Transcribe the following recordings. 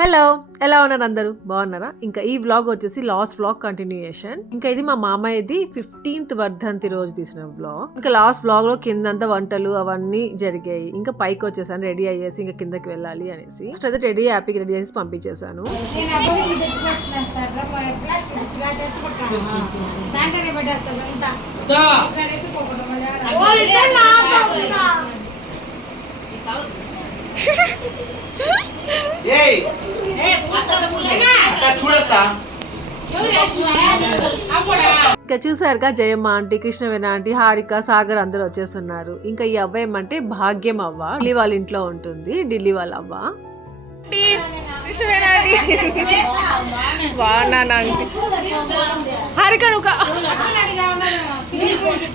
Hello, ఎలా ఉన్నారు అందరూ? బాగున్నారా? ఇంకా ఈ వ్లాగ్ వచ్చేసి లాస్ట్ వ్లాగ్ కంటిన్యూయేషన్. ఇంకా ఇది మా మామయ్యది 15th వర్ధంతి రోజు తీసిన వ్లాగ్. ఇంకా లాస్ట్ వ్లాగ్ లో కిందంతా వంటలు అవన్నీ జరిగాయి. ఇంకా పైకి వచ్చేసాను రెడీ అయ్యేసి ఇంకా కిందకి వెళ్ళాలి అనేసి. ఫస్ట్ అయితే రెడీ హ్యాపీకి రెడీ చేసి పంపించేశాను. ఇంకా చూసారుగా జయమ్మ ఆంటీ, కృష్ణవేణ ఆంటీ, హారిక, సాగర్ అందరూ వచ్చేస్తున్నారు. ఇంకా ఈ అవ్వ ఏమంటే భాగ్యం అవ్వ, ఢిల్లీ వాళ్ళ ఇంట్లో ఉంటుంది. ఢిల్లీ వాళ్ళ అవ్వ హారిక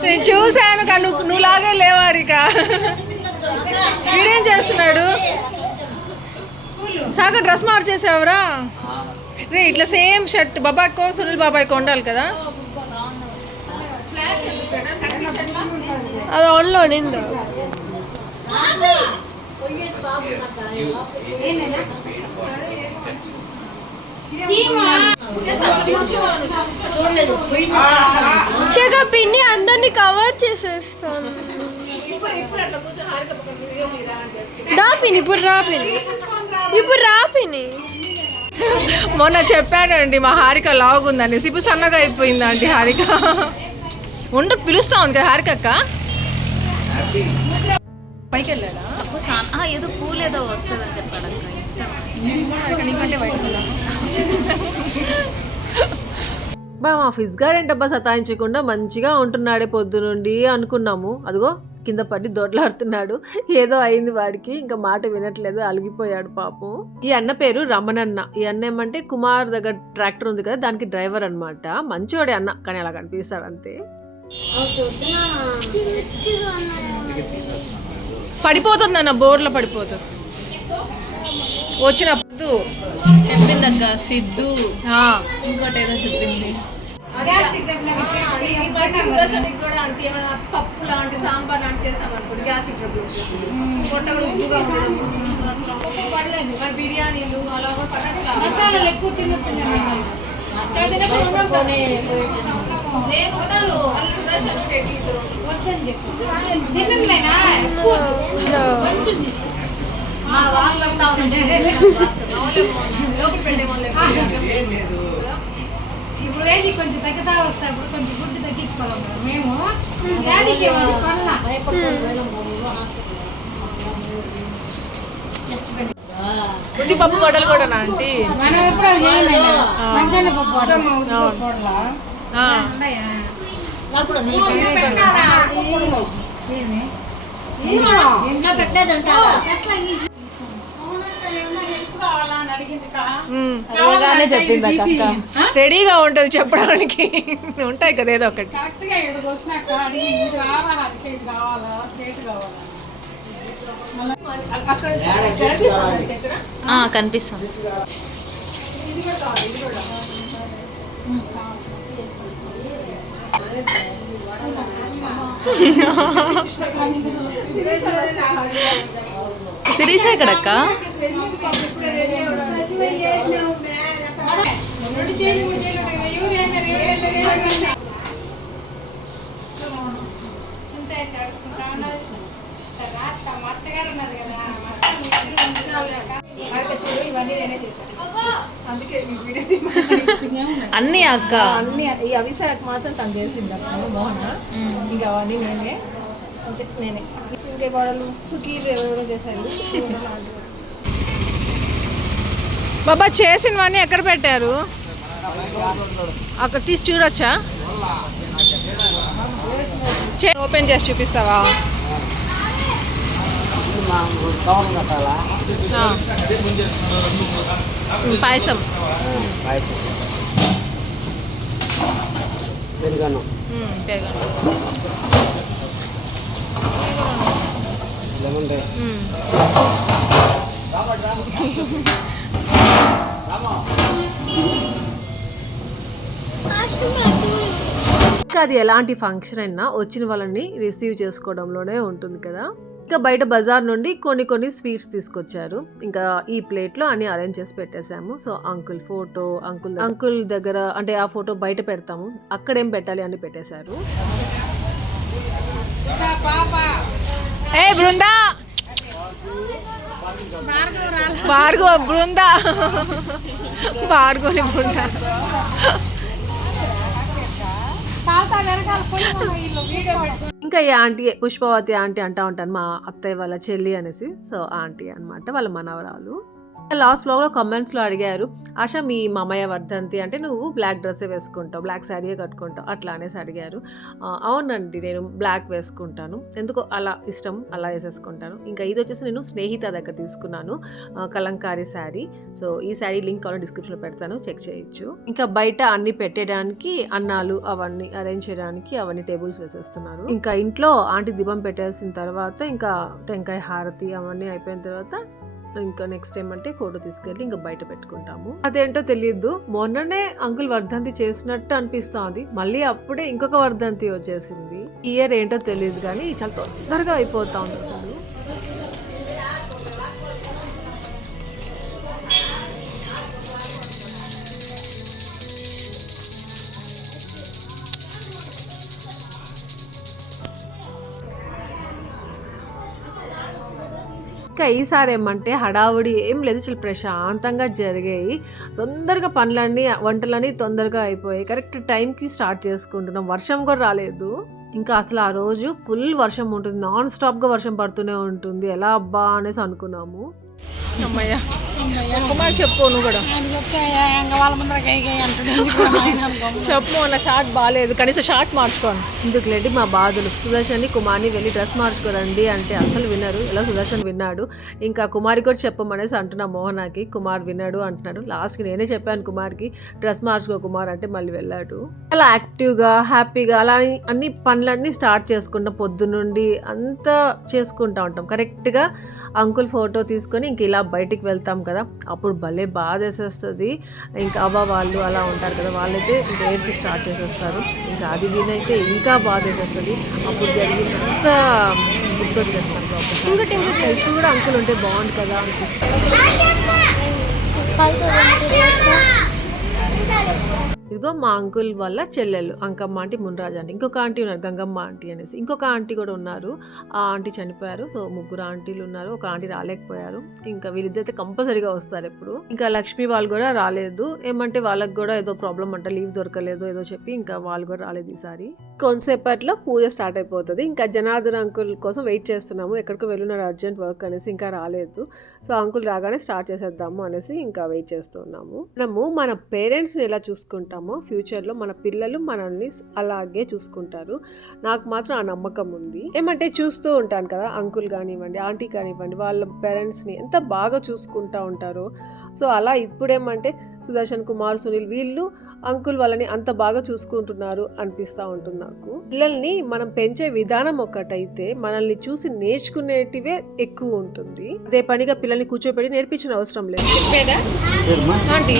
నేను చూసాను కానీ నువ్వు లాగే లేవు హారిక. వీడేం చేస్తున్నాడు? సాగర్ డ్రెస్ మార్చేసావురా రే. ఇట్లా సేమ్ షర్ట్ బాబాయ్కో సునీల్ బాబాయ్కో ఉండాలి కదా. అది ఆన్లో నిందా పిన్ని అందరినీ కవర్ చేసేస్తాను. ఇప్పుడు రాపిని మొన్న చెప్పానండి మా హారిక లాగుందని. ఇప్పుడు సన్నగా అయిపోయిందండి హారిక. ఉండ పిలుస్తా ఉంది కదా హారిక అక్క. పైకి వెళ్ళాడా? ఏదో పూలు ఏదో వస్తుందని చెప్పాడు. మా ఫిజ్ గారు ఏంటబ్బా సతాయించకుండా మంచిగా ఉంటున్నాడే పొద్దు నుండి అనుకున్నాము. అదిగో కింద పడి దొడ్లాడుతున్నాడు. ఏదో అయింది వాడికి, ఇంకా మాట వినట్లేదు, అలిగిపోయాడు పాపం. ఈ అన్న పేరు రమణన్న. ఈ అన్న ఏమంటే కుమార్ దగ్గర ట్రాక్టర్ ఉంది కదా, దానికి డ్రైవర్ అనమాట. మంచోడే అన్న, కానీ అలా కనిపిస్తాడు అంతే. పడిపోతుంది అన్న, బోర్లో పడిపోతుంది. వచ్చినప్పుడు చెప్పింది అక్క సిద్ధు, ఇంకోటి ఏదో చెప్పింది. పప్పు లాంటి సాంబార్ లాంటి చేసామనుకోండి, గ్యాస్ బిర్యానీలు అలా మసాలాలు ఎక్కువ తినకుండా ఇప్పుడు వేసి కొంచెం తగ్గుతా వస్తాయి. ఇప్పుడు కొంచెం గుడ్డు తగ్గించుకోవాలి మేము. డాడీకి ఉద్దిపప్పు వడలు కూడా ఆంటీ మనం ఎప్పుడు రెడీగా ఉంటుంది చెప్పడానికి. ఉంటాయి కదా ఏదో ఒకటి. కనిపిస్తుంది. శిరీష ఎక్కడక్క? అన్ని అక్క అన్ని ఈ అవిసాకు మాత్రం తను చేసింది అక్క మోహన. ఇంకా అవన్నీ నేనే ఇంకే గోడలు సుఖీలు ఎవరెవరో చేశారు. బాబా చేసినవన్నీ ఎక్కడ పెట్టారు? అక్కడ తీసి చూడొచ్చా? ఓపెన్ చేసి చూపిస్తావా? పాయసం, అది ఎలాంటి ఫంక్షన్ అయినా వచ్చిన వాళ్ళని రిసీవ్ చేసుకోవడంలోనే ఉంటుంది కదా. ఇంకా బయట బజార్ నుండి కొన్ని స్వీట్స్ తీసుకొచ్చారు. ఇంకా ఈ ప్లేట్లో అన్ని అరేంజ్ చేసి పెట్టేశాము. సో అంకుల్ ఫోటో, అంకుల్ దగ్గర అంటే ఆ ఫోటో బయట పెడతాము, అక్కడేం పెట్టాలి అని పెట్టేశారు. బృందా భార్గవ బృందా భార్గవని బృందా ఇంకా ఈ ఆంటీ పుష్పవతి ఆంటీ అంటా ఉంటాను, మా అత్తయ్య వాళ్ళ చెల్లి అనేసి. సో ఆంటీ అనమాట, వాళ్ళ మనవరాలు. లాస్ట్ వ్లాగ్లో కమెంట్స్లో అడిగారు, ఆశ మీ మామయ్య వర్ధంతి అంటే నువ్వు బ్లాక్ డ్రెస్సే వేసుకుంటావు, బ్లాక్ శారీయే కట్టుకుంటావు అట్లా అనేసి అడిగారు. అవునండి, నేను బ్లాక్ వేసుకుంటాను, ఎందుకో అలా ఇష్టం, అలా వేసేసుకుంటాను. ఇంకా ఇది వచ్చేసి నేను స్నేహిత దగ్గర తీసుకున్నాను, కలంకారీ శారీ. సో ఈ శారీ లింక్ కావాలి డిస్క్రిప్షన్లో పెడతాను, చెక్ చేయొచ్చు. ఇంకా బయట అన్ని పెట్టడానికి అన్నాలు అవన్నీ అరేంజ్ చేయడానికి అవన్నీ టేబుల్స్ వేసేస్తున్నారు. ఇంకా ఇంట్లో ఆంటీ దీపం పెట్టేసిన తర్వాత ఇంకా టెంకాయ హారతి అవన్నీ అయిపోయిన తర్వాత ఇంకా నెక్స్ట్ ఏమంటే ఫోటో తీసుకెళ్ళి ఇంకా బయట పెట్టుకుంటాము. అదేంటో తెలియదు, మొన్ననే అంకుల్ వర్ధంతి చేసినట్టు అనిపిస్తుంది, మళ్ళీ అప్పుడే ఇంకొక వర్ధంతి వచ్చేసింది. ఈ ఇయర్ ఏంటో తెలియదు కానీ చాలా తొందరగా అయిపోతా ఉంది అసలు. ఇంకా ఈసారి ఏమంటే హడావుడి ఏం లేదు, చాలా ప్రశాంతంగా జరిగాయి. తొందరగా పనులన్నీ వంటలన్నీ తొందరగా అయిపోయాయి, కరెక్ట్ టైంకి స్టార్ట్ చేసుకుంటున్నాం. వర్షం కూడా రాలేదు. ఇంకా అసలు ఆ రోజు ఫుల్ వర్షం ఉంటుంది, నాన్ స్టాప్గా వర్షం పడుతూనే ఉంటుంది. ఎలా అబ్బా అనేసి అనుకున్నాము. అమ్మయ్య కుమార్ చెప్పు, నువ్వు కూడా చెప్పు, నా షార్ట్ బాగాలేదు, కనీసం షార్ట్ మార్చుకోను. ఇందుకు లేండి మా బాధలు. సుదర్శన్ని కుమార్ని వెళ్ళి డ్రెస్ మార్చుకోరండి అంటే అసలు వినరు. ఇలా సుదర్శన్ విన్నాడు, ఇంకా కుమారి కూడా చెప్పమనేసి అంటున్నా మోహనాకి. కుమార్ విన్నాడు అంటున్నాడు. లాస్ట్కి నేనే చెప్పాను కుమార్కి డ్రెస్ మార్చుకో కుమార్ అంటే మళ్ళీ వెళ్ళాడు. అలా యాక్టివ్గా హ్యాపీగా అలా అన్ని పనులన్నీ స్టార్ట్ చేసుకుంటాం, పొద్దున్నుండి అంతా చేసుకుంటా ఉంటాం. కరెక్ట్గా అంకుల్ ఫోటో తీసుకొని ఇంక ఇలా బయటికి వెళ్తాం కదా, అప్పుడు భలే బాధ వేసేస్తుంది. ఇంకా అవ్వ వాళ్ళు అలా ఉంటారు కదా, వాళ్ళైతే ఇంకా ఏడుపు స్టార్ట్ చేసేస్తారు. ఇంకా అది వీనైతే ఇంకా బాధ వేసేస్తుంది. అప్పుడు జరిగినంత గుర్తొచ్చేస్తాను. ఇంకోటి ఇప్పుడు కూడా అంకుల్ ఉంటే బాగుంది కదా అనిపిస్తుంది. ఇదిగో మా అంకుల్ వాళ్ళ చెల్లెలు అంకమ్మ ఆంటీ, మున్రాజ్ ఆంటీ, ఇంకొక ఆంటీ ఉన్నారు గంగమ్మ ఆంటీ అనేసి, ఇంకొక ఆంటీ కూడా ఉన్నారు. ఆ ఆంటీ చనిపోయారు. సో 3 ఆంటీలు ఉన్నారు, ఒక ఆంటీ రాలేకపోయారు. ఇంకా వీళ్ళిద్దరైతే కంపల్సరీగా వస్తారు ఎప్పుడు. ఇంకా లక్ష్మి వాళ్ళు కూడా రాలేదు, ఏమంటే వాళ్ళకి కూడా ఏదో ప్రాబ్లం అంట, లీవ్ దొరకలేదు ఏదో చెప్పి ఇంకా వాళ్ళు కూడా రాలేదు ఈసారి. కొంతసేపట్లో పూజ స్టార్ట్ అయిపోతుంది. ఇంకా జనార్దన్ అంకుల్ కోసం వెయిట్ చేస్తున్నాము, ఎక్కడికో వెళ్ళున్నారు అర్జెంట్ వర్క్ అనేసి, ఇంకా రాలేదు. సో అంకుల్ రాగానే స్టార్ట్ చేసేద్దాము అనేసి ఇంకా వెయిట్ చేస్తున్నాము. మనము మన పేరెంట్స్ని ఎలా చూసుకుంటాము, ఫ్యూచర్లో మన పిల్లలు మనల్ని అలాగే చూసుకుంటారు. నాకు మాత్రం ఆ నమ్మకం ఉంది. ఏమంటే చూస్తూ ఉంటాను కదా, అంకుల్ కానివ్వండి ఆంటీ కానివ్వండి వాళ్ళ పేరెంట్స్ని ఎంత బాగా చూసుకుంటూ ఉంటారో. సో అలా ఇప్పుడేమంటే సుదర్శన్, కుమార్, సునీల్ వీళ్ళు అంకుల్ వాళ్ళని అంత బాగా చూసుకుంటున్నారు అనిపిస్తూ ఉంటుంది నాకు. పిల్లల్ని మనం పెంచే విధానం ఒకటైతే మనల్ని చూసి నేర్చుకునేటివే ఎక్కువ ఉంటుంది. అదే పనిగా పిల్లల్ని కూర్చోబెట్టి నేర్పించిన అవసరం లేదు. ఆంటీ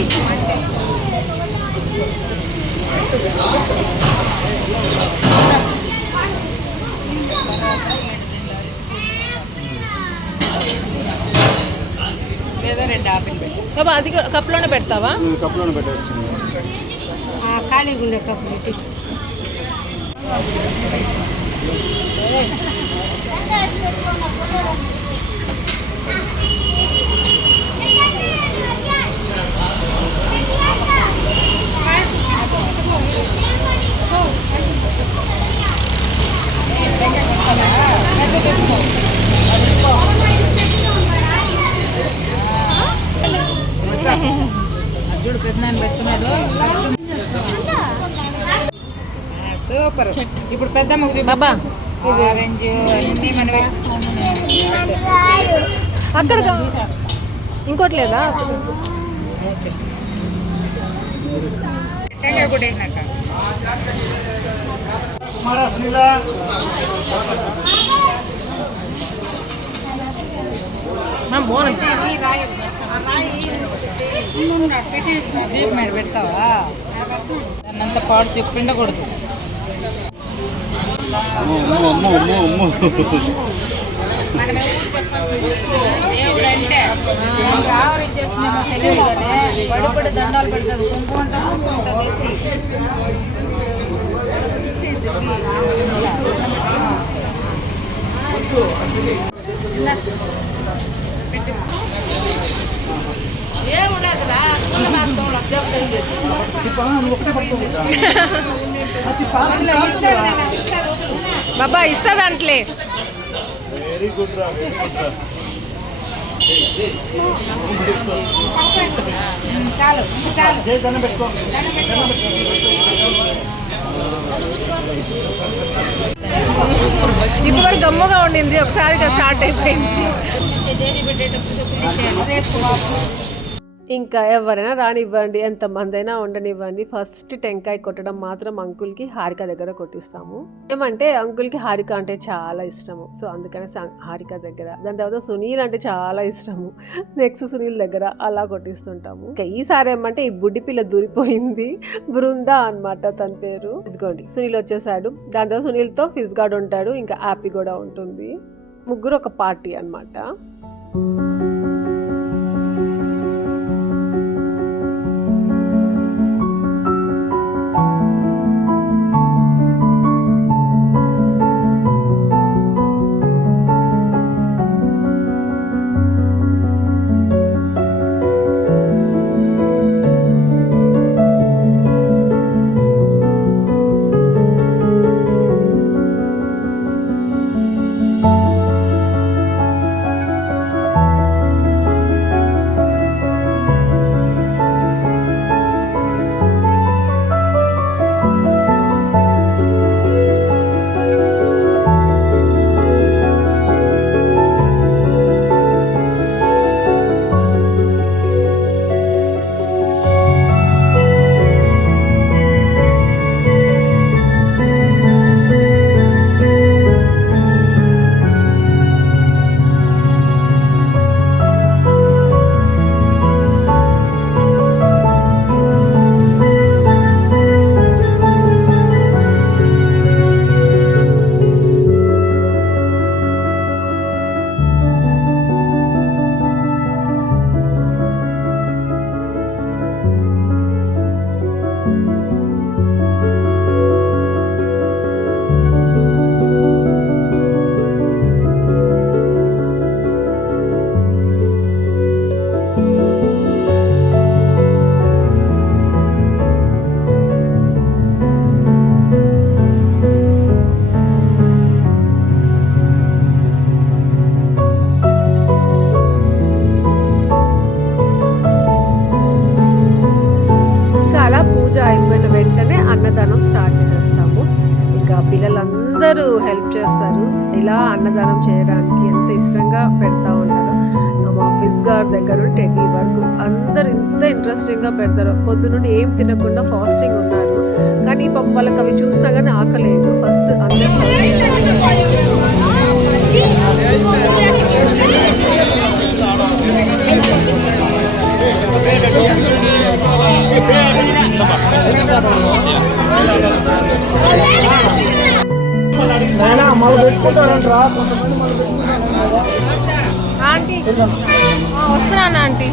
లేదా 2 ఆపిల్ పెట్టు. అది కప్లోనే పెడతావా? కప్లోనే పెట్టేస్తుంది. ఖాళీగా ఉండే కప్పు పెట్టి. చూడు పెద్దనాన్న పెడుతున్నాడు. సూపర్. ఇప్పుడు పెద్దమ్మ బాబా ఆరెంజ్ అన్నీ మనం అక్కడ ఇంకోటి లేదా కూడా వేసినాక పెడతావా? దాన్నంతా పాడు చెప్పిండకూడదు. మనం ఎవరు చెప్పాల్సిన దేవుడు అంటే దానికి ఆవరించేస్తుందేమో తెలియదు కానీ పడిపడి దండాలు పెడుతుంది కుంకుమ అంతా పూసుకుంటుంది ఏముండదురా బాబా ఇస్తుందంట్లే వెరీ గుడ్ రా చాలు చాలు పెట్టుకో ఇప్పుడు గమ్ముగా ఉండింది ఒకసారిగా స్టార్ట్ అయిపోయింది. ఇంకా ఎవరైనా రానివ్వండి, ఎంతమంది అయినా ఉండనివ్వండి, ఫస్ట్ టెంకాయ కొట్టడం మాత్రం అంకుల్కి హారిక దగ్గర కొట్టిస్తాము. ఏమంటే అంకుల్కి హారిక అంటే చాలా ఇష్టము, సో అందుకని హారిక దగ్గర, దాని తర్వాత సునీల్ అంటే చాలా ఇష్టము, నెక్స్ట్ సునీల్ దగ్గర అలా కొట్టిస్తుంటాము. ఇంకా ఈసారి ఏమంటే ఈ బుడ్డి పిల్ల దూరిపోయింది, బృందా అన్నమాట తన పేరు. ఇదిగోండి సునీల్ వచ్చేసాడు, దాని తర్వాత సునీల్తో ఫిజ్ గార్డ్ ఉంటాడు, ఇంకా యాపీ కూడా ఉంటుంది. ముగ్గురు ఒక పార్టీ అన్నమాట. అయిపోయిన వెంటనే అన్నదానం స్టార్ట్ చేసేస్తాము. ఇంకా పిల్లలందరూ హెల్ప్ చేస్తారు ఇలా అన్నదానం చేయడానికి, ఎంత ఇష్టంగా పెడతా ఉంటారు. మా ఫిజ్ గారి దగ్గర టెడ్డీ వరకు అందరు ఇంత ఇంట్రెస్టింగ్గా పెడతారు. పొద్దునుండి ఏం తినకుండా ఫాస్టింగ్ ఉన్నారు, కానీ పాపం వాళ్ళకి అవి చూసినా కానీ ఆకలేదు. ఫస్ట్ అందరూ ఆంటీ వస్తున్నాను ఆంటీ.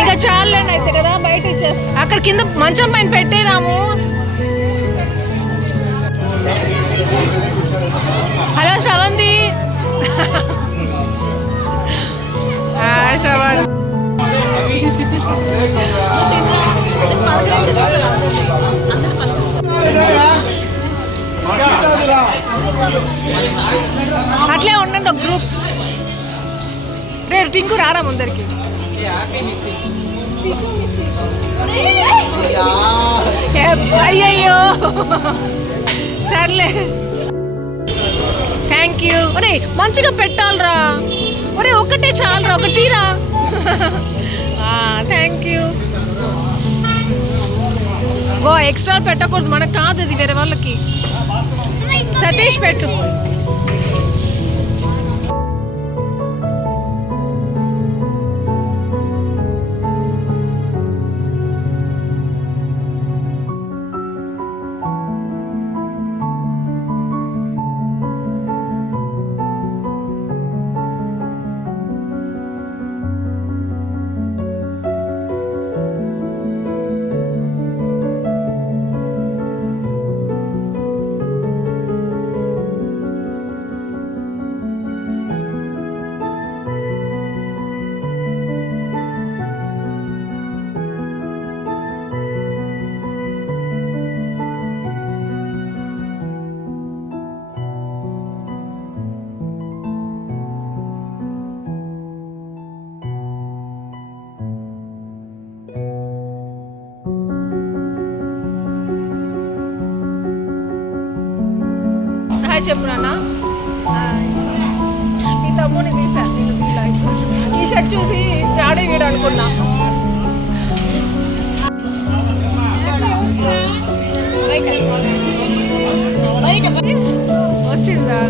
ఇక చాలండి అయితే కదా, బయట ఇచ్చేస్తా. అక్కడ కింద మంచం పైన పెట్టేరాము. హలో శ్రవంతి. హాయ్ శ్రవణ్. అట్లే ఉండండి ఒక గ్రూప్. రేపు టింకు రారా ముందరికి. అయ్యయ్యో సర్లే థ్యాంక్ యూ. ఒరే మంచిగా పెట్టాలరా. ఒరే ఒక్కటే చాలరా, ఒకటి తీరా. Thank you. గో ఎక్స్ట్రా పెట్టకూడదు, మనకు కాదు అది, వేరే వాళ్ళకి. సతీష్ పెట్టు. చెప్పు నాన్న. ఈ తమ్ముని తీసా నేను. ఈ షర్ట్ చూసి ఆడే వీడు అనుకున్నా. వచ్చిందా?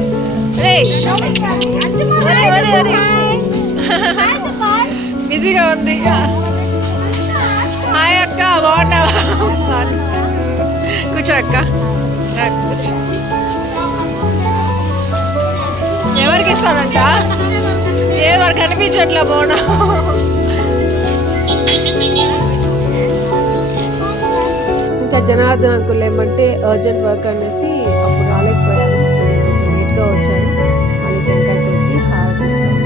బిజీగా ఉంది. హాయ్ అక్క, బాగున్నావా? కూర్చో అక్క, కూర్చో. ఎవరికి ఇస్తానంట? ఏదో వాడు కనిపించట్లా పోవడం. ఇంకా జనార్దన్ అంకుల్ ఏమంటే అర్జెంట్ వర్క్ అనేసి అప్పుడు రాలేకపోయాను, కొంచెం లేట్గా వచ్చాను. మళ్ళీ టెంకాయ కొట్టి హారతిస్తాను.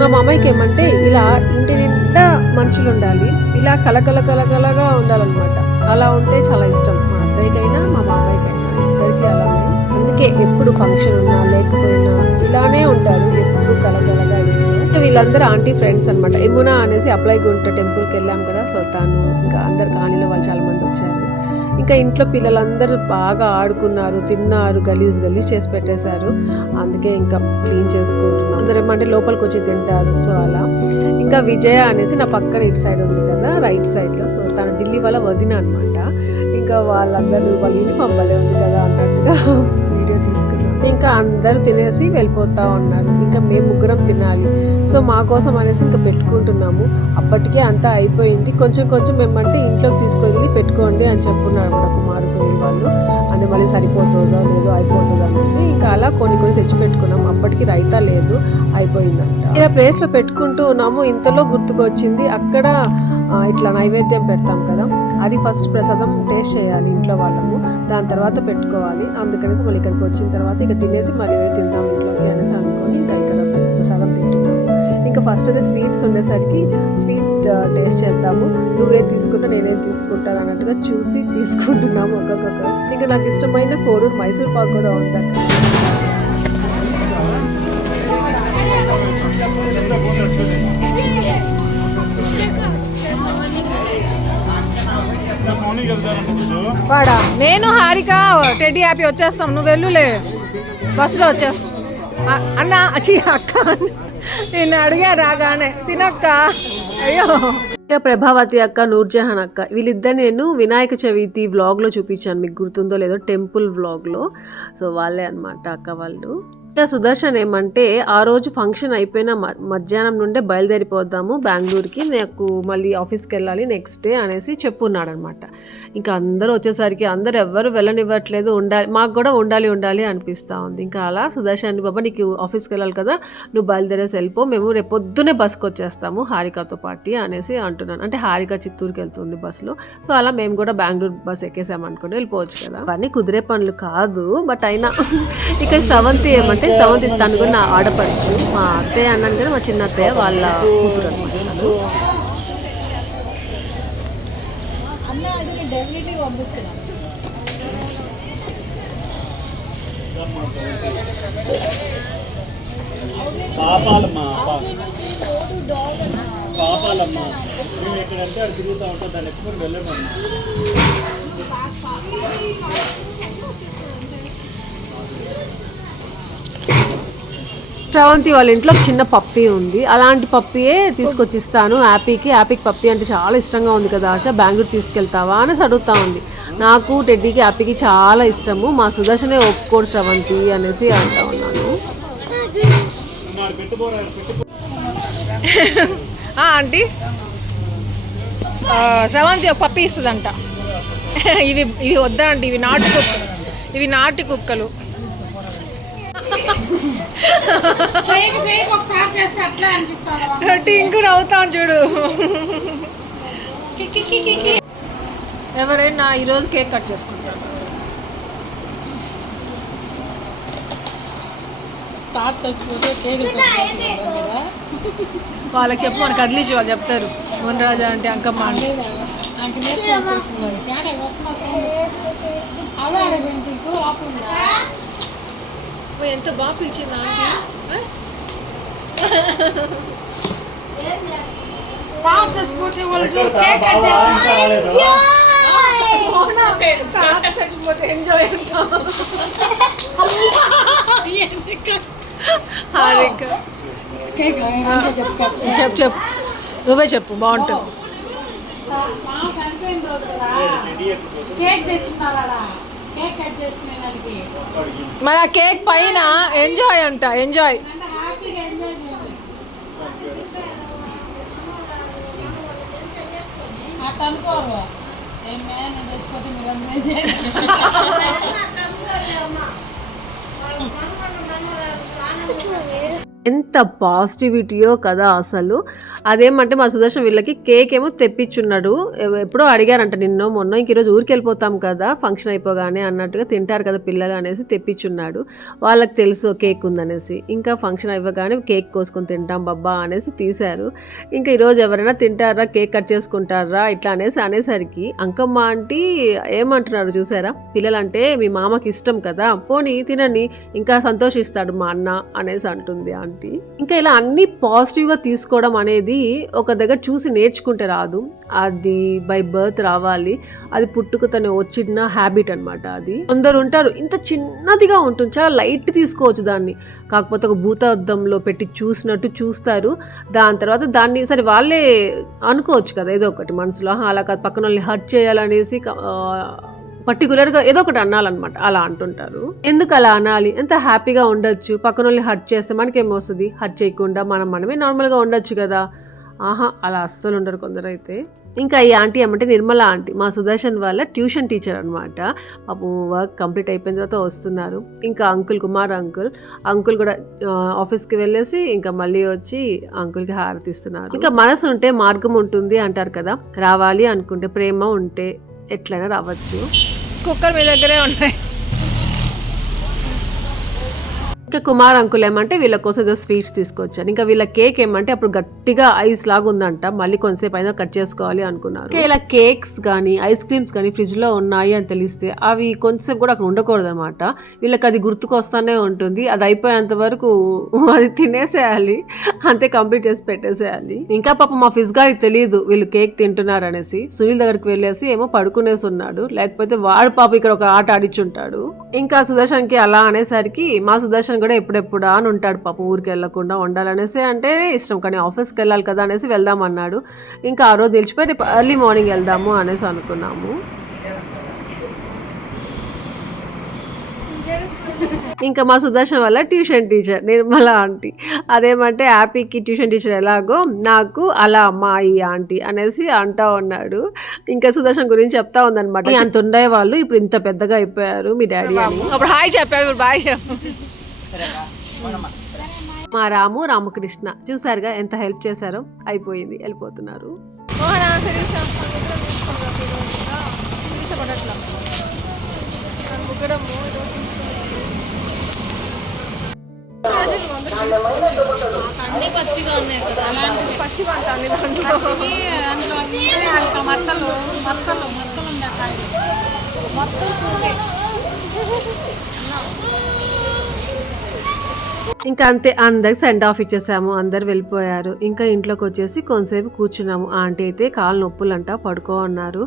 మా మామయ్యకి ఏమంటే ఇలా ఇంటి నిండా మనుషులు ఉండాలి, ఇలా కలకలగా ఉండాలన్నమాట. అలా ఉంటే చాలా ఇష్టం. మా అత్తయ్యకైనా మా మామయ్యకైనా ఇద్దరికి అలానే. అందుకే ఎప్పుడు ఫంక్షన్ ఉన్నా లేకపోయినా ఇలానే ఉంటారు, ఎప్పుడు కలగలగా ఇంట్లో. వీళ్ళందరూ ఆంటీ ఫ్రెండ్స్ అనమాట. యమున అనేసి అప్లైగుంట టెంపుల్కి వెళ్ళాం కదా, సో తను ఇంకా అందరు కాలనీలో వాళ్ళు చాలా మంది వచ్చారు. ఇంకా ఇంట్లో పిల్లలందరూ బాగా ఆడుకున్నారు, తిన్నారు, గలీజ్ చేసి పెట్టేశారు. అందుకే ఇంకా క్లీన్ చేసుకుంటున్నాం. అందరు ఏమంటే లోపలికి వచ్చి తింటారు, సో అలా. ఇంకా విజయ అనేసి నా పక్కన ఇటు సైడ్ ఉంది కదా, రైట్ సైడ్లో, సో తన ఢిల్లీ వాళ్ళ వదిన అనమాట. ఇంకా వాళ్ళందరూ వాళ్ళ యూనిఫామ్ భలే ఉంది కదా అన్నట్టుగా వీడియో తీసుకున్నాం. ఇంకా అందరూ తినేసి వెళ్ళిపోతా ఉన్నారు. ఇంకా మేము ముగ్గురం తినాలి, సో మా కోసం అనేసి ఇంకా పెట్టుకుంటున్నాము. అప్పటికే అంతా అయిపోయింది. కొంచెం మేమంటే ఇంట్లోకి తీసుకెళ్ళి పెట్టుకోండి అని చెప్పున్నారు అన్నమాట కుమారు సునీల్ వాళ్ళు. అంటే మళ్ళీ సరిపోతుందో లేదో అయిపోతుందో అనేసి ఇంకా అలా కొన్ని తెచ్చి పెట్టుకున్నాం. అప్పటికి రైతా లేదు, అయిపోయిందంట. ఇలా ప్లేస్లో పెట్టుకుంటూ ఉన్నాము. ఇంతలో గుర్తుకొచ్చింది, అక్కడ ఇట్లా నైవేద్యం పెడతాం కదా, అది ఫస్ట్ ప్రసాదం టేస్ట్ చేయాలి ఇంట్లో వాళ్ళము, దాని తర్వాత పెట్టుకోవాలి. అందుకనేసి మళ్ళీ ఇక్కడికి వచ్చిన తర్వాత ఇక తినేసి మళ్ళీ తిందాం ఇంట్లోకి అనేసి అనుకొని ఇంకా ఇక్కడ ప్రసాదం తింటున్నాము. ఇంకా ఫస్ట్ అయితే స్వీట్స్ ఉండేసరికి స్వీట్ టేస్ట్ చేద్దాము, నువ్వే తీసుకుంటా నేనేం తీసుకుంటాను అన్నట్టుగా చూసి తీసుకుంటున్నాము ఒక్కొక్కరు. ఇంకా నాకు ఇష్టమైన కోడూరు మైసూర్ పాక్ కూడా ఉంది అక్కడ. వాడా నేను హారిక టెడ్డీ హ్యాపీ వచ్చేస్తాం, నువ్వు వెళ్ళులే, బస్సులో వచ్చేస్తాం. అన్న అచ్చి అక్క నేను అడిగా రాగానే తినక్క. అయ్యో. ఇక ప్రభావతి అక్క, నూర్జహాన్ అక్క, వీళ్ళిద్దరు నేను వినాయక చవితి వ్లాగ్లో చూపించాను, మీకు గుర్తుందో లేదో, టెంపుల్ వ్లాగ్లో. సో వాళ్ళే అనమాట అక్క వాళ్ళు. ఇంకా సుదర్శన్ ఏమంటే ఆ రోజు ఫంక్షన్ అయిపోయిన మధ్యాహ్నం నుండే బయలుదేరిపోద్దాము బెంగళూరుకి, నాకు మళ్ళీ ఆఫీస్కి వెళ్ళాలి నెక్స్ట్ డే అనేసి చెప్పున్నాడు అనమాట. ఇంకా అందరూ వచ్చేసరికి అందరు ఎవ్వరు వెళ్ళనివ్వట్లేదు, మాకు కూడా ఉండాలి అనిపిస్తూ ఉంది. ఇంకా అలా సుదర్శన్, బాబా నీకు ఆఫీస్కి వెళ్ళాలి కదా, నువ్వు బయలుదేరేసి వెళ్ళిపో, మేము రేపు పొద్దునే బస్కి వచ్చేస్తాము హారికతో పాటు అనేసి అంటున్నాను. అంటే హారిక చిత్తూరుకి వెళ్తుంది బస్సులో, సో అలా మేము కూడా బెంగళూరు బస్ ఎక్కేసామనుకోండి వెళ్ళిపోవచ్చు కదా. అవన్నీ కుదిరే పనులు కాదు, బట్ అయినా ఇక్కడ శ్రవంతి ఏమంటే, శ్రవంతి తను కూడా నా ఆడపడుచు, మా అత్తయ్య అన్నాను కదా, మా చిన్న అత్తయ్య వాళ్ళ కూతురు అనమాట. అనుకున్నాను. పాపాలమ్మా పాపాలమ్మా మేము ఎక్కడంటే అది తిరుగుతూ ఉంటాం, దాన్ని ఎత్తుకొని వెళ్ళమమ్మా. శ్రవంతి వాళ్ళ ఇంట్లో ఒక చిన్న పప్పి ఉంది. అలాంటి పప్పియే తీసుకొచ్చి ఇస్తాను యాపీకి. యాపీకి పప్పి అంటే చాలా ఇష్టంగా ఉంది కదా ఆశ, బెంగళూరు తీసుకెళ్తావా అనేసి అడుగుతా ఉంది. నాకు టెడ్డీకి యాపీకి చాలా ఇష్టము, మా సుదర్శనే ఒప్పుకోడు శ్రవంతి అనేసి అంటా ఉన్నాను. ఆంటీ శ్రవంతి ఒక పప్పి ఇస్తుందంట. ఇవి వద్దా అంటే ఇవి నాటి కుక్కలు. టింకు నవ్వుతాను చూడు. ఎవరైనా ఈరోజు కేక్ కట్ చేసుకుంటారు. వాళ్ళకి చెప్పు, మనకు కదిలించి వాళ్ళు చెప్తారు. మోహన్ రాజా అంటే అంకమ్మ అంటే ఎంత బాగా పిలిచింది చచ్చిపోతే ఎంజాయ్ చెప్పు నువ్వే చెప్పు, బాగుంటుంది. మన కేక్ పైన ఎంజాయ్ అంట, ఎంజాయ్. ఎంత పాజిటివిటీయో కదా అసలు. అదేమంటే మా సుదర్శన్ వీళ్ళకి కేక్ ఏమో తెప్పించున్నాడు. ఎప్పుడో అడిగారంట నిన్నో మొన్న, ఇంక ఈరోజు ఊరికి వెళ్ళిపోతాం కదా ఫంక్షన్ అయిపోగానే అన్నట్టుగా, తింటారు కదా పిల్లలు అనేసి తెప్పించున్నాడు. వాళ్ళకి తెలుసు కేక్ ఉందనేసి. ఇంకా ఫంక్షన్ అయిపోగానే కేక్ కోసుకొని తింటాం బాబా అనేసి తీశారు. ఇంకా ఈరోజు ఎవరైనా తింటారా, కేక్ కట్ చేసుకుంటారా ఇట్లా అనేసరికి అంకమ్మ ఆంటీ ఏమంటున్నారు చూసారా, పిల్లలంటే మీ మామకి ఇష్టం కదా, పోనీ తినని, ఇంకా సంతోషిస్తాడు మా అన్న అనేసి అంటుంది ఆంటీ. ఇంకా ఇలా అన్ని పాజిటివ్గా తీసుకోవడం అనేది ఒక దగ్గర చూసి నేర్చుకుంటే రాదు, అది బై బర్త్ రావాలి. అది పుట్టుకతోనే వచ్చిన హ్యాబిట్ అనమాట. అది కొందరు ఉంటారు ఇంత చిన్నదిగా ఉంటుంది, చాలా లైట్ తీసుకోవచ్చు దాన్ని, కాకపోతే ఒక భూతద్దంలో పెట్టి చూసినట్టు చూస్తారు. దాని తర్వాత దాన్ని సరే వాళ్ళే అనుకోవచ్చు కదా ఏదో ఒకటి మనసులో, అలా కాదు పక్కన వాళ్ళని హర్ట్ చేయాలనేసి పర్టికులర్గా ఏదో ఒకటి అనాలన్నమాట, అలా అంటుంటారు. ఎందుకు అలా అనాలి, ఎంత హ్యాపీగా ఉండొచ్చు. పక్కన వాళ్ళని హర్ట్ చేస్తే మనకేమొస్తుంది, హర్ట్ చేయకుండా మనమే నార్మల్గా ఉండొచ్చు కదా. అలా అస్సలు ఉండరు కొందరైతే. ఇంకా ఈ ఆంటీ ఏమంటే నిర్మల ఆంటీ, మా సుదర్శన్ వాళ్ళ ట్యూషన్ టీచర్ అనమాట. పాపం వర్క్ కంప్లీట్ అయిపోయిన తర్వాత వస్తున్నారు. ఇంకా అంకుల్, కుమార్ అంకుల్ కూడా ఆఫీస్కి వెళ్ళేసి ఇంకా మళ్ళీ వచ్చి అంకుల్కి హారతిస్తున్నారు. ఇంకా మనసు ఉంటే మార్గం ఉంటుంది అంటారు కదా, రావాలి అనుకుంటే, ప్రేమ ఉంటే ఎట్లయినా రావచ్చు. కుక్కలు మీ దగ్గరే ఉన్నాయి. ఇంకా కుమార్ అంకుల్ ఏమంటే వీళ్ళ కోసం ఏదో స్వీట్స్ తీసుకొచ్చాను. ఇంకా వీళ్ళ కేక్ ఏమంటే అప్పుడు గట్టిగా ఐస్ లాగా ఉందంట, మళ్ళీ కొంతసేపు అయినా కట్ చేసుకోవాలి అనుకున్నారు. ఇలా కేక్స్ కానీ ఐస్ క్రీమ్స్ కానీ ఫ్రిడ్జ్లో ఉన్నాయి అని తెలిస్తే అవి కొంతసేపు కూడా అక్కడ ఉండకూడదు అనమాట. వీళ్ళకి అది గుర్తుకొస్తానే ఉంటుంది. అది అయిపోయేంత వరకు అది తినేసేయాలి, అంతే, కంప్లీట్ చేసి పెట్టేసేయాలి. ఇంకా పాప మా ఫిజ్ గారికి తెలియదు వీళ్ళు కేక్ తింటున్నారు అనేసి. సునీల్ దగ్గరికి వెళ్ళేసి ఏమో పడుకునేసి ఉన్నాడు, లేకపోతే వాడు పాప ఇక్కడ ఒక ఆట ఆడిచుంటాడు. ఇంకా సుదర్శన్కి అలా అనేసరికి మా సుదర్శన్ కూడా ఎప్పుడెప్పుడా అని ఉంటాడు పాపం, ఊరికి వెళ్ళకుండా ఉండాలనేసి అంటే ఇష్టం, కానీ ఆఫీస్కి వెళ్ళాలి కదా అనేసి వెళ్దాం అన్నాడు. ఇంకా ఆ రోజు నిలిచిపోయి రేపు ఎర్లీ మార్నింగ్ వెళ్దాము అనేసి అనుకున్నాము. ఇంకా మా సుదర్శన్ వల్ల ట్యూషన్ టీచర్ నిర్మల ఆంటీ, అదేమంటే హ్యాపీకి ట్యూషన్ టీచర్ ఎలాగో నాకు అలా అమ్మా ఈ ఆంటీ అనేసి అంటా ఉన్నాడు. ఇంకా సుదర్శన్ గురించి చెప్తా ఉందన్నమాట, అంత ఉండే వాళ్ళు ఇప్పుడు ఇంత పెద్దగా అయిపోయారు మీ డాడీ అని. అప్పుడు హాయ్ చెప్పావు, ఇప్పుడు బాయ్ చెప్పు. మా రామకృష్ణ చూసారుగా ఎంత హెల్ప్ చేశారో, అయిపోయింది, వెళ్ళిపోతున్నారు. అన్ని పచ్చిగా ఉన్నాయి కదా, అలాంటి పచ్చి పంట మచ్చలు మచ్చలు మచ్చలు ఉండే కాయలు మొత్తం పువ్వే. ఇంకా అంతే, అందరికి సెండ్ ఆఫ్ ఇచ్చేసాము. అందరు వెళ్ళిపోయారు. ఇంకా ఇంట్లోకి వచ్చేసి కొంతసేపు కూర్చున్నాము. ఆంటీ అయితే కాళ్ళు నొప్పులంట పడుకో అన్నారు.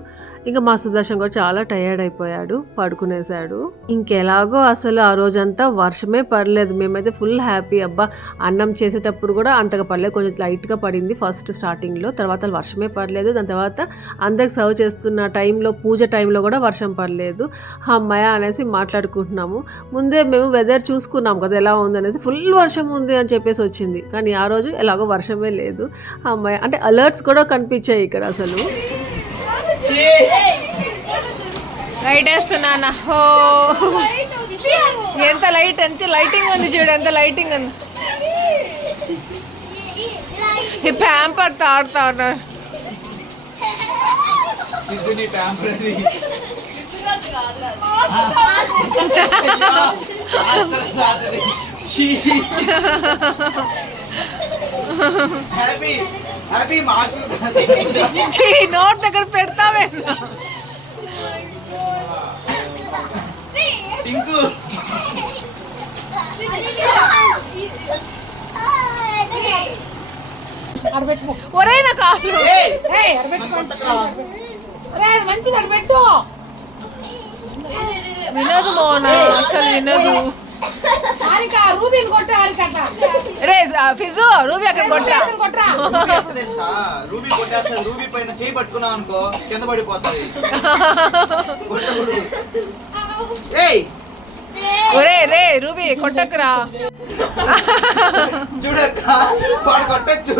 ఇంకా మా సుదర్శన్ కూడా చాలా టయర్డ్ అయిపోయాడు, పడుకునేసాడు. ఇంకెలాగో అసలు ఆ రోజంతా వర్షమే పడలేదు. మేమైతే ఫుల్ హ్యాపీ. అబ్బా, అన్నం చేసేటప్పుడు కూడా అంతగా పడలేదు, కొంచెం లైట్గా పడింది ఫస్ట్ స్టార్టింగ్లో. తర్వాత వర్షమే పడలేదు. దాని తర్వాత అందరికి సర్వ్ చేస్తున్న టైంలో, పూజ టైంలో కూడా వర్షం పడలేదు. అమ్మాయ అనేసి మాట్లాడుకుంటున్నాము. ముందే మేము వెదర్ చూసుకున్నాం కదా ఎలా ఉందనేసి, ఫుల్ వర్షం ఉంది అని చెప్పేసి వచ్చింది. కానీ ఆ రోజు ఎలాగో వర్షమే లేదు. అమ్మాయి అంటే అలర్ట్స్ కూడా కనిపించాయి ఇక్కడ అసలు. లైట్ వేస్తున్నానా? ఓ ఎంత లైటింగ్ ఉంది చూడు, ఎంత లైటింగ్ ఉంది. ఈ ప్యాంపర్ తాడుతా ఉన్నారు. నోట్ దగ్గర పెడతావే. ఒరే నా కాళ్ళు వినోదు మోన, అసలు వినోదు. రే ఫిజు, రూబీ అక్కడ కొట్టరా. రూబీ కొట్టేస్తుంది. రూబీ పైన చేయి పట్టుకున్నావు అనుకో కింద పడిపోతుంది. ఒరే రే రూబీ కొట్టకురా. చూడక్క వాడు కొట్టచ్చు.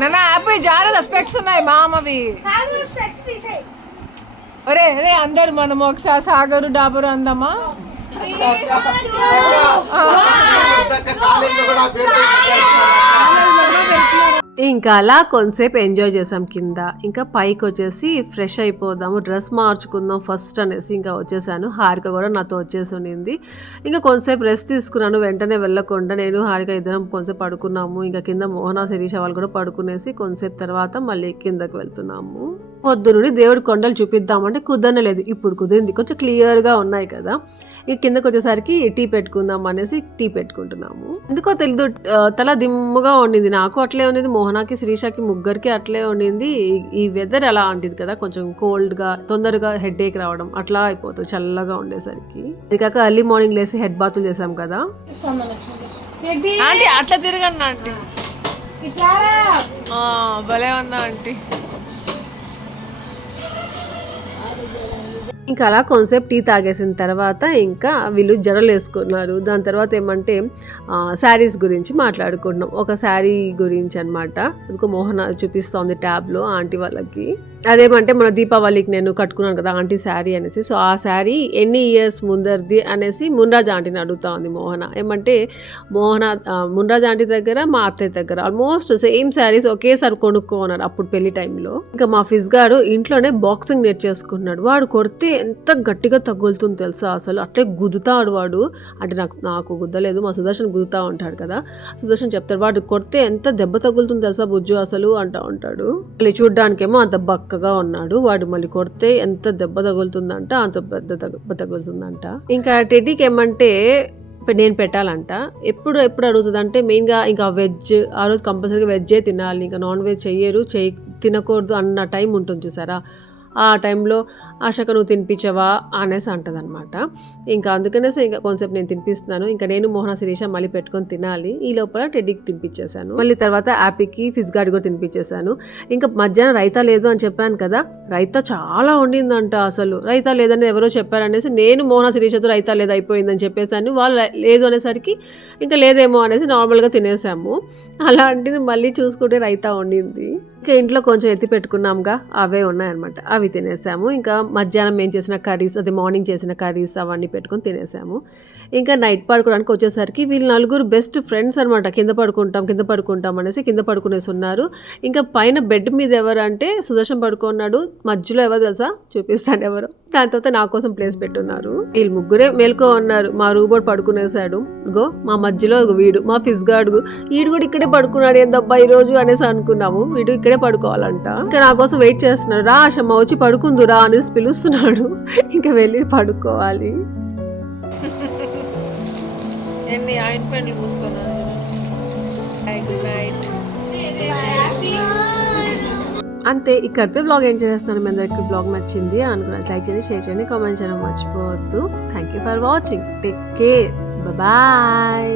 నాన్న యాపీ జాగ్రత్త, స్పెక్ట్స్ ఉన్నాయి మామవి. ఒరే రే అందరు మనం ఒకసారి సాగరు డాబరు అందామా? ఇంకా అలా కొంతసేపు ఎంజాయ్ చేసాం కింద. ఇంకా పైకి వచ్చేసి ఫ్రెష్ అయిపోదాము, డ్రెస్ మార్చుకుందాం ఫస్ట్ అనేసి ఇంకా వచ్చేసాను. హారిక కూడా నాతో వచ్చేసి ఉండింది. ఇంకా కొంతసేపు రెస్ట్ తీసుకున్నాను, వెంటనే వెళ్ళకుండా నేను హారిక ఇద్దరం కొంతసేపు పడుకున్నాము. ఇంకా కింద మోహన శిరీష వాళ్ళు కూడా పడుకునేసి కొంతసేపు తర్వాత మళ్ళీ కిందకి వెళ్తున్నాము. పొద్దు నుండి దేవుడి కొండలు చూపిద్దామంటే కుదరలేదు. ఇప్పుడు కుదిరింది, కొంచెం క్లియర్గా ఉన్నాయి కదా. ఇక కిందకి వచ్చేసరికి టీ పెట్టుకుందాం అనేసి టీ పెట్టుకుంటున్నాము. ఎందుకో తెలీదు, తల దిమ్ముగా ఉండింది. నాకు అట్లే ఉండింది, మోహనాకి శిరీషకి ముగ్గురికి అట్లే ఉండింది. ఈ వెదర్ అలా ఉంటుంది కదా, కొంచెం కోల్డ్గా తొందరగా హెడ్ ఏక్ రావడం అట్లా అయిపోతుంది చల్లగా ఉండేసరికి. అది కాక ఎర్లీ మార్నింగ్ లేసి హెడ్ బాతులు చేసాం కదా. ఆంటీ అట్లా తిరగండి ఆంటీ, భలే ఉందా ఆంటీ. ఇంకా అలా కొంతసేపు టీ తాగేసిన తర్వాత ఇంకా వీళ్ళు జడలు వేసుకున్నారు. దాని తర్వాత ఏమంటే శారీస్ గురించి మాట్లాడుకుంటున్నాం. ఒక శారీ గురించి అనమాట. ఇంకో మోహన చూపిస్తోంది ట్యాబ్లో ఆంటీ వాళ్ళకి. అదేమంటే మన దీపావళికి నేను కట్టుకున్నాను కదా ఆంటీ శారీ అనేసి. సో ఆ శారీ ఎన్ని ఇయర్స్ ముందరిది అనేసి మున్రాజ్ ఆంటీని అడుగుతా ఉంది మోహన. ఏమంటే మున్రాజ్ ఆంటీ దగ్గర మా అత్తయ్య దగ్గర ఆల్మోస్ట్ సేమ్ శారీస్ ఒకేసారి కొనుక్కోన్నారు అప్పుడు పెళ్లి టైంలో. ఇంకా మా ఫిజ్ గారు ఇంట్లోనే బాక్సింగ్ నేర్చేసుకున్నాడు. వాడు కొడితే ఎంత గట్టిగా తగులుతుంది తెలుసా, అసలు అట్లే గుద్దుతాడు వాడు. అంటే నాకు గుద్దలేదు, మా సుదర్శన్ గుద్దుతా ఉంటాడు కదా. సుదర్శన్ చెప్తాడు వాడు కొడితే ఎంత దెబ్బ తగులుతుంది తెలుసా బుజ్జు అసలు అంటా ఉంటాడు. మళ్ళీ చూడ్డానికేమో అంత బక్కగా ఉన్నాడు. వాడు మళ్ళీ కొడితే ఎంత దెబ్బ తగులుతుందంట, అంత పెద్ద దెబ్బ తగులుతుందంట. ఇంకా టెడ్డీకి ఏమంటే నేను పెట్టాలంట. ఎప్పుడు అడుగుతుంది అంటే మెయిన్గా ఇంకా వెజ్, ఆ రోజు కంపల్సరీగా వెజ్జే తినాలి, ఇంకా నాన్ వెజ్ తినకూడదు అన్న టైం ఉంటుంది చూసారా. ఆ టైంలో ఆశక నువ్వు తినిపించవా అనేసి అంటది అనమాట. ఇంకా అందుకనేసి ఇంకా కొంచెంసేపు నేను తినిపిస్తున్నాను. ఇంకా నేను మోహన శిరీష మళ్ళీ పెట్టుకొని తినాలి. ఈ లోపల టెడ్డీకి తినిపించేశాను. మళ్ళీ తర్వాత యాపీకి ఫిజ్ గార్డ్ కూడా తినిపించేశాను. ఇంకా మధ్యాహ్నం రైతా లేదు అని చెప్పాను కదా, రైతా చాలా వండిందంట. అసలు రైతా లేదని ఎవరో చెప్పారనేసి నేను మోహన శిరీషతో రైతా లేదు అయిపోయిందని చెప్పేసాను. వాళ్ళు లేదు అనేసరికి ఇంకా లేదేమో అనేసి నార్మల్గా తినేసాము. అలాంటిది మళ్ళీ చూసుకుంటే రైతా వండింది. ఇంకా ఇంట్లో కొంచెం ఎత్తి పెట్టుకున్నాంగా, అవే ఉన్నాయన్నమాట, అవి తినేసాము. ఇంకా మధ్యాహ్నం మేము చేసిన కర్రీస్, అదే మార్నింగ్ చేసిన కర్రీస్ అవన్నీ పెట్టుకొని తినేసాము. ఇంకా నైట్ పడుకోవడానికి వచ్చేసరికి వీళ్ళు నలుగురు బెస్ట్ ఫ్రెండ్స్ అనమాట. కింద పడుకుంటాం అనేసి కింద పడుకునేసి ఉన్నారు. ఇంకా పైన బెడ్ మీద ఎవరంటే సుదర్శన్ పడుకున్నాడు. మధ్యలో ఎవరు తెలుసా, చూపిస్తాను ఎవరు. దాని తర్వాత నా కోసం ప్లేస్ పెట్టున్నారు. వీళ్ళు ముగ్గురే మేల్కో ఉన్నారు. మా రూబోట్ పడుకునేసాడు. గో మా మధ్యలో వీడు మా ఫిజ్ గార్డ్, వీడు కూడా ఇక్కడే పడుకున్నాడు ఏందబ్బా ఈ రోజు అనేసి అనుకున్నాము. వీడు ఇక్కడే పడుకోవాలంట. ఇంకా నా కోసం వెయిట్ చేస్తున్నాడు. రా ఆశమ్మ వచ్చి పడుకుందురా అనేసి పిలుస్తున్నాడు. ఇంకా వెళ్ళి పడుకోవాలి. ఎన్ని ఆయింట్మెంట్లు పూసుకున్నాను. Good night. అంతే, ఇక్కడితో బ్లాగ్ ఏం చేస్తాను. మీ అందరికి బ్లాగ్ నచ్చింది అనుకున్నా లైక్ చేయండి, షేర్ చేయండి, కామెంట్ చేయడం మర్చిపోవద్దు. Thank you for watching. Take care. Bye.